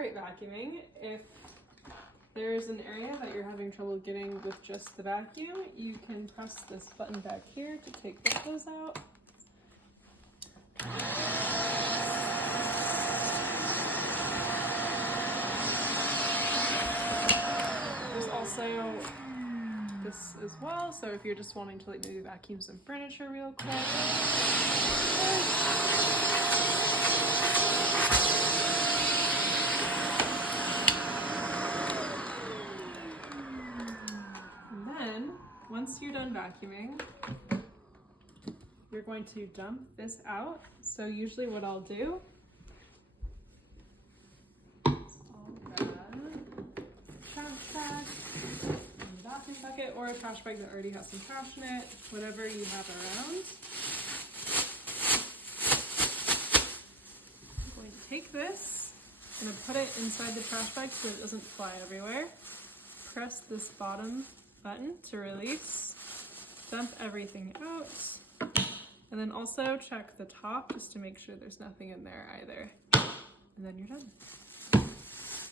upright vacuuming, if there's an area that you're having trouble getting with just the vacuum, you can press this button back here to take both those out. There's also this as well, so if you're just wanting to like maybe vacuum some furniture real quick. And then, once you're done vacuuming, you're going to dump this out. So usually what I'll do is I'll grab a trash bag, a vacuum bucket, or a trash bag that already has some trash in it, whatever you have around. I'm going to take this, I'm going to put it inside the trash bag so it doesn't fly everywhere. Press this bottom button to release, dump everything out, and then also check the top just to make sure there's nothing in there either. And then you're done.